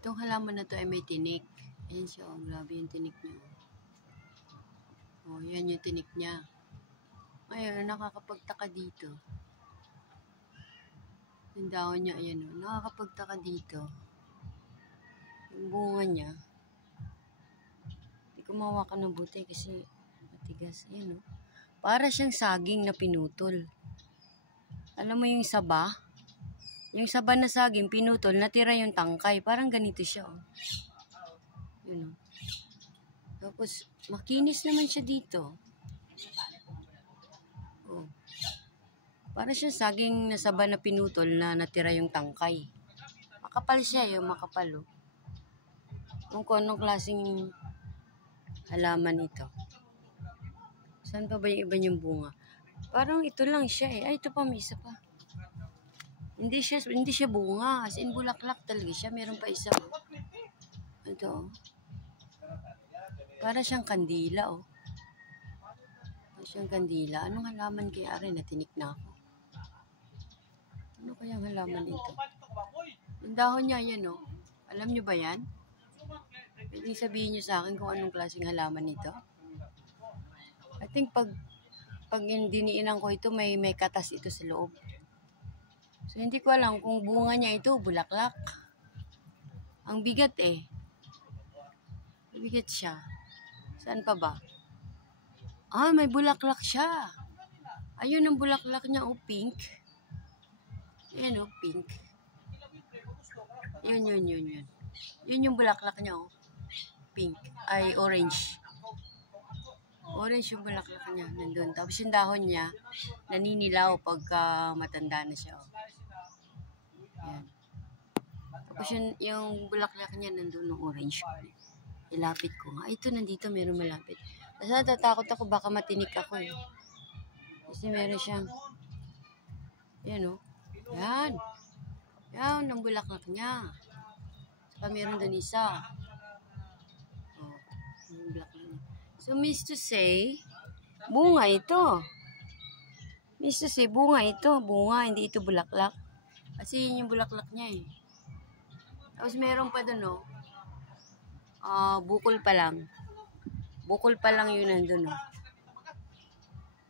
Itong halaman na to ay may tinik. Ayan siya, oh, grabe yung tinik niya. Oh, yan yung tinik niya. Ngayon, nakakapagtaka dito. Yung dahon niya, ayan oh, nakakapagtaka dito. Yung bunga niya. Hindi ko mahawakan ng buti kasi matigas. Ayan oh. Para siyang saging na pinutol. Alam mo yung saba? Yung saba na saging, pinutol, natira yung tangkay. Parang ganito siya, oh. Yun, oh. Tapos, makinis naman siya dito. Oh. Para siya saging na saba na pinutol na natira yung tangkay. Makapal siya, yung makapal, oh. Kung anong klaseng halaman ito. Saan pa ba yung iba niyang bunga? Parang ito lang siya, eh. Ay, ito pa, may isa pa. Hindi siya bunga. As in, bulaklak talaga siya. Meron pa isa. Ito. Para siyang kandila, oh. Para siyang kandila. Anong halaman kaya rin? Natinik na ako. Ano kayang halaman ito? Yung dahon niya, yan, oh. Alam niyo ba yan? Pwede sabihin niyo sa akin kung anong klaseng halaman ito? I think pag diniinan ko ito, may katas ito sa loob. So, hindi ko alam kung bunga niya ito, bulaklak. Ang bigat eh. Bigat siya. Saan pa ba? Ah, may bulaklak siya. Ayun ang bulaklak niya, oh, pink. Ayan, oh, pink. Yun. Yun yung bulaklak niya, oh. Pink. Ay, orange. Orange yung bulaklak niya, nandun. Tapos yung dahon niya, naninilaw pagka matanda na siya, oh. Ayan. Tapos yung bulaklak niya nandun ng orange. Ilapit ko nga. Ito, nandito, meron malapit. Kasi natatakot ako, baka matinik ako, eh. Kasi meron siyang, yan, oh. Yan. Yan, ang bulaklak niya. Saka meron dun isa. Oh, yung bulaklak niya. So, means to say, bunga ito. Means to say, bunga ito. Bunga, hindi ito bulaklak. Kasi yun yung bulaklak niya, eh. Tapos meron pa dun, oh. Bukol pa lang. Bukol pa lang yun nandun, oh.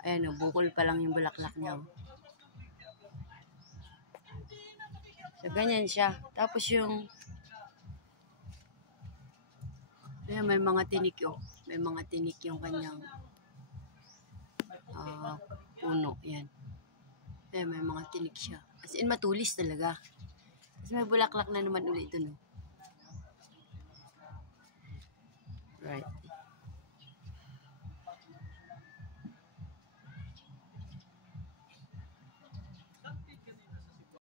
Ayan, oh. Bukol pa lang yung bulaklak niya, oh. So, ganyan siya. Tapos yung, ayan, may mga tinik, oh. May mga tinik yung kanyang puno. Ayan. Ayan, may mga tinik siya. As in, matulis talaga. Kasi may bulaklak na naman ulit dun, oh. Right.